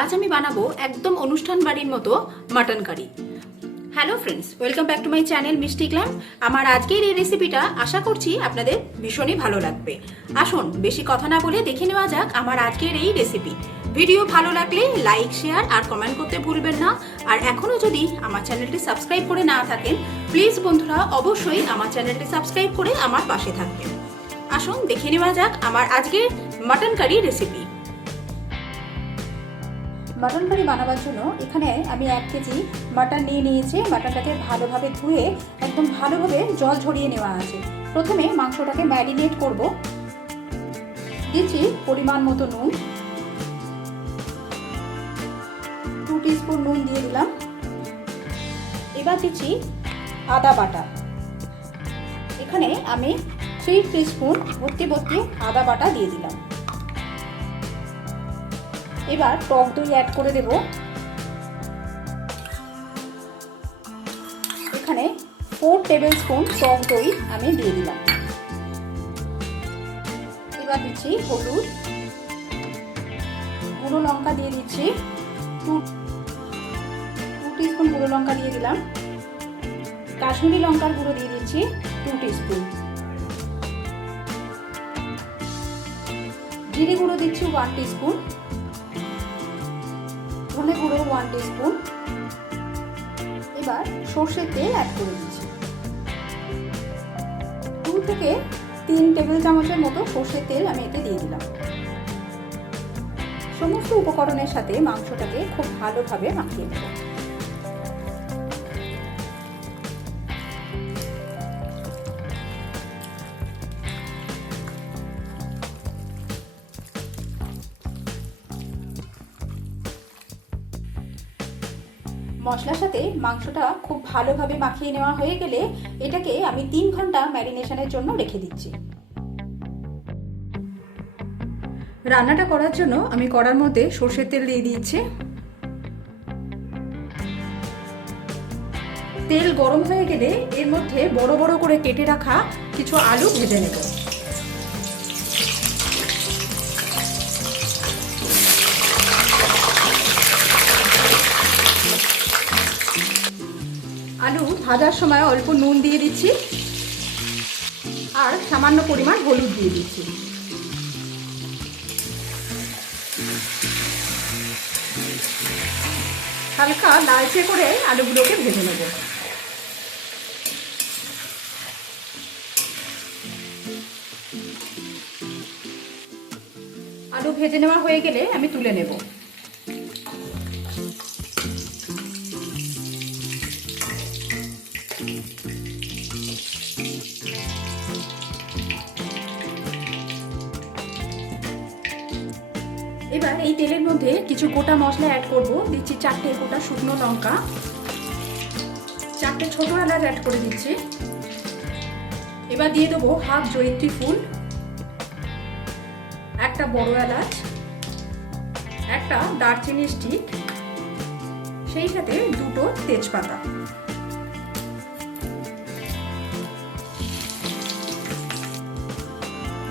আজ আমি বানাবো একদম অনুষ্ঠান বাড়ির মতো mutton curry. Hello friends, welcome back to my channel Mishti glam. আমার আজকের এই রেসিপিটা আশা করছি আপনাদের ভীষণই ভালো লাগবে। আসুন বেশি কথা না বলে দেখে নেওয়া যাক আমার আজকের এই রেসিপি। ভিডিও ভালো লাগলে লাইক, শেয়ার আর কমেন্ট করতে ভুলবেন না। আর এখনো যদি আমার চ্যানেলটি সাবস্ক্রাইব করে না থাকেন, প্লিজ বন্ধুরা অবশ্যই আমার চ্যানেলটি সাবস্ক্রাইব করে আমার পাশে থাকবেন। আসুন দেখে নেওয়া যাক আমার আজকের mutton curry recipe. Mutton curry বানাবার জন্য এখানে আমি 1 কেজি মাটন নিয়ে নিয়েছি। মাটনটাকে ভালোভাবে ধুয়ে একদম ভালোভাবে জল ঝরিয়ে নেওয়া আছে। প্রথমে মাংসটাকে ম্যারিনেট করব। দিচ্ছি পরিমাণ মতো নুন, 2 টিস্পুন নুন দিয়ে দিলাম। এবার দিচ্ছি আদা বাটা। এখানে আমি 3 টিস্পুন ভর্তি আদা বাটা দিয়ে দিলাম। এবার টক দই অ্যাড করে দেব। এখানে 4 টেবিল স্পুন টক দই আমি দিয়ে দিলাম। এবার দিচ্ছি হলুদ, গুঁড়ো লঙ্কা দিয়ে দিচ্ছি 2 টিস্পুন গুঁড়ো লঙ্কা দিয়ে দিলাম। কাশ্মীরি লঙ্কার গুঁড়ো দিয়ে দিচ্ছি 2 টিস্পুন। জিরে গুঁড়ো দিচ্ছি 1 টিস্পুন। ধনে গুঁড়ো 1 টিস্পুন। এবার সর্ষের তেল অ্যাড করে দিচ্ছি। 2 থেকে 3 টেবিল চামচের মতো সর্ষের তেল আমি এতে দিয়ে দিলাম। সমস্ত উপকরণের সাথে মাংসটাকে খুব ভালোভাবে মাখিয়ে নেব। মশলার সাথে মাংসটা খুব ভালোভাবে মাখিয়ে নেওয়া হয়ে গেলে এটাকে আমি 3 ঘন্টা ম্যারিনেশনের জন্য রেখে দিচ্ছি। রান্নাটা করার জন্য আমি কড়ার মধ্যে সরষের তেল দিয়ে দিয়েছি। তেল গরম হয়ে গেলে এর মধ্যে বড় বড় করে কেটে রাখা কিছু আলু ভেজে নেব। আলু ভাজার সময় অল্প নুন দিয়ে দিচ্ছি আর সামান্য পরিমাণ হলুদ দিয়ে দিচ্ছি। হালকা লালচে করে আলুগুলোকে ভেজে নেব। আলু ভেজে নেওয়া হয়ে গেলে আমি তুলে নেব। এবার এই তেলের মধ্যে কিছু গোটা মশলা অ্যাড করব। দিচ্ছি 4টে গোটা শুকনো লঙ্কা, 4টে ছোট এলাচ অ্যাড করে দিচ্ছি। এবার দিয়ে দেবো হাফ জয়িত্রী ফুল, একটা বড় এলাচ, একটা দারচিনি স্টিক, সেই সাথে 2টো তেজপাতা।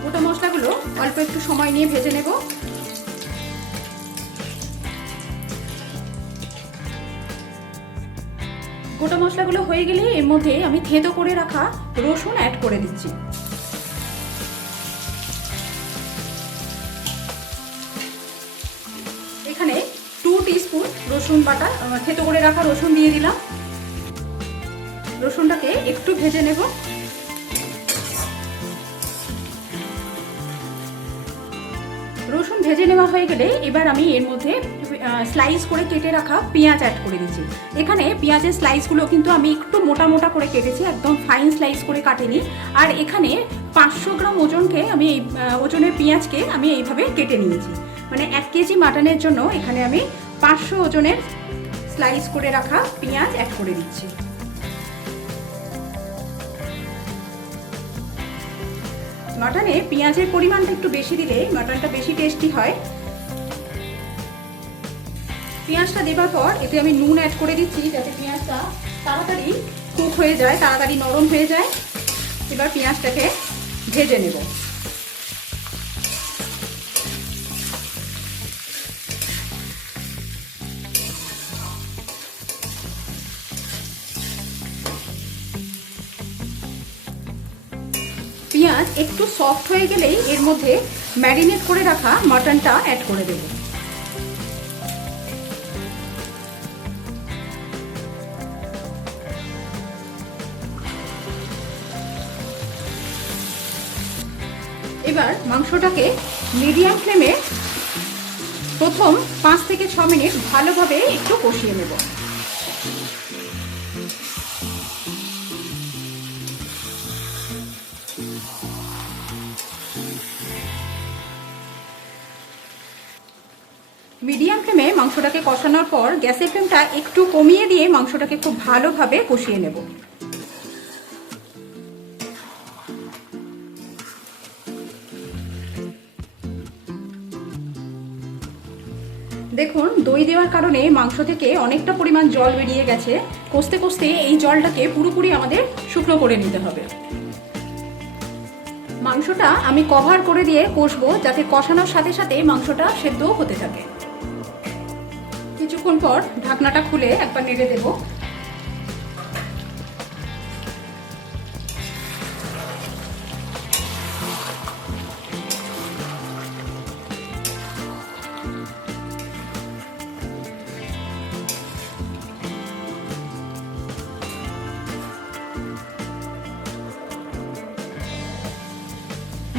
গোটা মশলাগুলো অল্প একটু সময় নিয়ে ভেজে নেব। গোটা মশলাগুলো হয়ে গেলে এর মধ্যে আমি থেঁতো করে রাখা রসুন অ্যাড করে দিচ্ছি। এখানে 2 টিস্পুন রসুন বাটা থেঁতো করে রাখা রসুন দিয়ে দিলাম। রসুনটাকে একটু ভেজে নেব। রসুন ভেজে নেওয়া হয়ে গেলে এবার আমি এর মধ্যে স্লাইস করে কেটে রাখা পেঁয়াজ অ্যাড করে দিচ্ছি। এখানে পেঁয়াজের স্লাইসগুলো কিন্তু আমি একটু মোটা মোটা করে কেটেছি, একদম ফাইন স্লাইস করে কাটিনি। আর এখানে 500 গ্রাম ওজনকে আমি ওজনের পেঁয়াজকে আমি এইভাবে কেটে নিয়েছি। মানে 1 কেজি মাটনের জন্য এখানে আমি 500 ওজনের স্লাইস করে রাখা পেঁয়াজ অ্যাড করে দিচ্ছি। মাটনে পেঁয়াজের পরিমাণটা একটু বেশি দিলে মাটনটা বেশি টেস্টি হয়। পেঁয়াজটা দেবার পর এতে আমি নুন অ্যাড করে দিচ্ছি যাতে পেঁয়াজটা তাড়াতাড়ি কুক হয়ে যায়, তাড়াতাড়ি নরম হয়ে যায়। এবার পেঁয়াজটাকে ভেজে নেব। পেঁয়াজ একটু সফট হয়ে গেলেই এর মধ্যে ম্যারিনেট করে রাখা মাটনটা অ্যাড করে দেব। এবার মাংসটাকে মিডিয়াম ফ্লেমে প্রথম 5 থেকে 6 মিনিট ভালোভাবে একটু কষিয়ে নেব। মিডিয়াম ফ্লেমে মাংসটাকে কষানোর পর গ্যাসের ফ্লেমটা একটু কমিয়ে দিয়ে মাংসটাকে খুব ভালোভাবে কষিয়ে নেব। দেখুন, দই দেওয়ার কারণে মাংস থেকে অনেকটা পরিমাণ জল বেরিয়ে গেছে। কষতে কষতে এই জলটাকে পুরোপুরি আমাদের শুকনো করে নিতে হবে। মাংসটা আমি কভার করে দিয়ে কষবো, যাতে কষানোর সাথে সাথে মাংসটা সেদ্ধও হতে থাকে। কিছুক্ষণ পর ঢাকনাটা খুলে একবার নেড়ে দেব।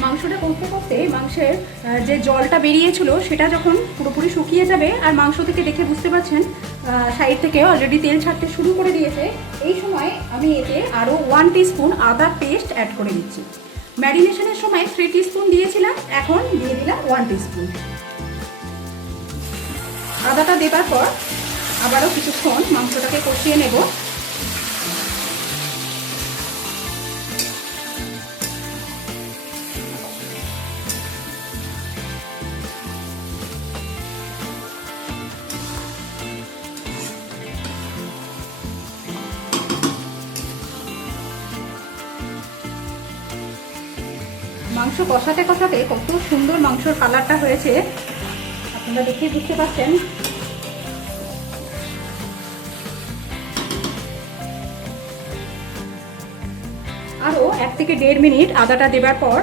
মাংসটা কষতে কষতে মাংসের যে জলটা বেরিয়েছিল সেটা যখন পুরোপুরি শুকিয়ে যাবে, আর মাংস থেকে দেখে বুঝতে পারছেন সাইড থেকে অলরেডি তেল ছাড়তে শুরু করে দিয়েছে, এই সময় আমি এতে আরও 1 টিস্পুন আদা পেস্ট অ্যাড করে দিচ্ছি। ম্যারিনেশনের সময় 3 টিস্পুন দিয়েছিলাম, এখন দিয়ে দিলাম 1 টিস্পুন। আদাটা দেবার পর আবারও কিছুক্ষণ মাংসটাকে কষিয়ে নেব। মাংস কষাতে কষাতে কত সুন্দর মাংসর কালারটা হয়েছে আপনারা দেখে বুঝতে পারছেন। আরও 1 থেকে 1.5 মিনিট আদাটা দেবার পর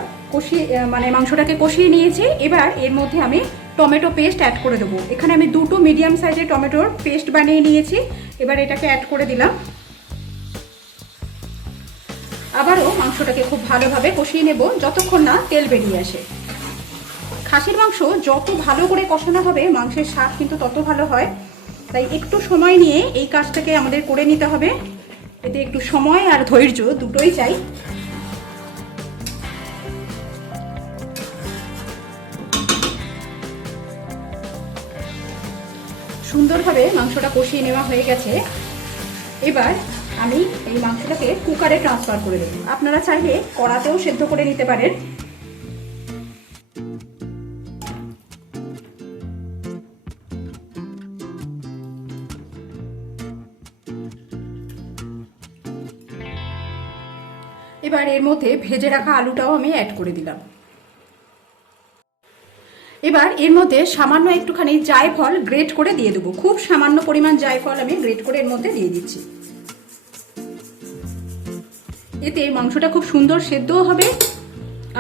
মাংসটাকে কষিয়ে নিয়েছি। এবার এর মধ্যে আমি টমেটো পেস্ট অ্যাড করে দেবো। এখানে আমি 2টো মিডিয়াম সাইজের টমেটোর পেস্ট বানিয়ে নিয়েছি। এবার এটাকে অ্যাড করে দিলাম। আবারও মাংসটাকে খুব ভালোভাবে কষিয়ে নেব যতক্ষণ না তেল বেরিয়ে আসে। খাসির মাংস যত ভালো করে কষানো হবে মাংসের স্বাদ কিন্তু তত ভালো হয়, তাই একটু সময় নিয়ে এই কাজটাকে আমাদের করে নিতে হবে। এতে একটু সময় আর ধৈর্য দুটোই চাই। সুন্দরভাবে মাংসটা কষিয়ে নেওয়া হয়ে গেছে। এবার আমি এই মাংসটাকে কুকারে ট্রান্সফার করে দেব। আপনারা চাইলে কড়াতেও সেদ্ধ করে নিতে পারেন। এবার এর মধ্যে ভেজে রাখা আলুটাও আমি অ্যাড করে দিলাম। এবার এর মধ্যে সামান্য একটুখানি জায়ফল গ্রেট করে দিয়ে দেবো। খুব সামান্য পরিমাণ জায়ফল আমি গ্রেট করে এর মধ্যে দিয়ে দিচ্ছি। এতে মাংসটা খুব সুন্দর সেদ্ধও হবে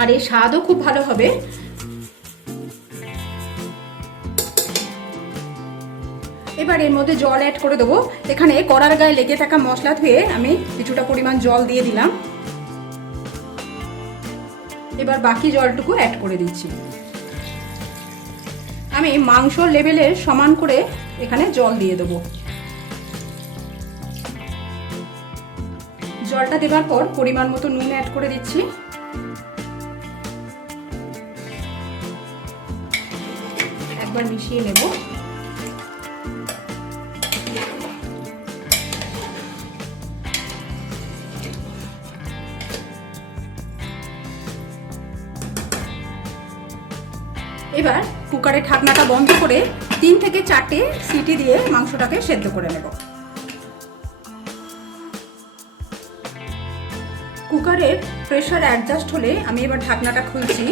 আর এর স্বাদও খুব ভালো হবে। এবার এর মধ্যে জল অ্যাড করে দেবো। এখানে কড়ার গায়ে লেগে থাকা মশলা ধুয়ে আমি কিছুটা পরিমাণ জল দিয়ে দিলাম। এবার বাকি জলটুকু অ্যাড করে দিচ্ছি। আমি মাংসর লেভেলের সমান করে এখানে জল দিয়ে দেবো। জলটা দেবার পর পরিমাণ মতো নুন অ্যাড করে দিচ্ছি। একবার মিশিয়ে নেব। এবার কুকারের ঢাকনাটা বন্ধ করে 3 থেকে 4টে সিটি দিয়ে মাংসটাকে সেদ্ধ করে নেব। কুকারের প্রেসার অ্যাডজাস্ট হলে আমি এবার ঢাকনাটা খুলছি।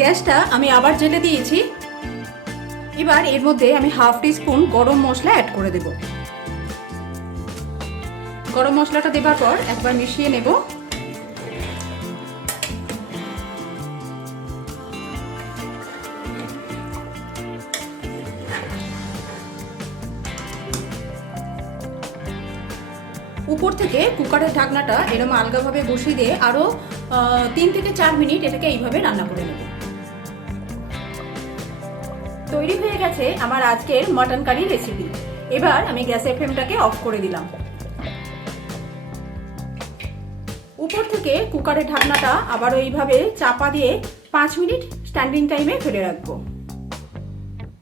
গ্যাসটা আমি আবার জ্বেলে দিয়েছি। এবার এর মধ্যে আমি 1/2 টিস্পুন গরম মশলা অ্যাড করে দেব। গরম মশলাটা দেবার পর একবার মিশিয়ে নেব। উপর থেকে কুকারের ঢাকনাটা এরকম আলগাভাবে বসিয়ে দিয়ে আরো 3 থেকে 4 মিনিট এটাকে এইভাবে রান্না করে নেব। তৈরি হয়ে গেছে আমার আজকের মটন কারি রেসিপি। এবার আমি গ্যাসের ফ্লেমটাকে অফ করে দিলাম। উপর থেকে কুকারের ঢাকনাটা আবারও এইভাবে চাপা দিয়ে 5 মিনিট স্ট্যান্ডিং টাইমে ফেলে রাখবো।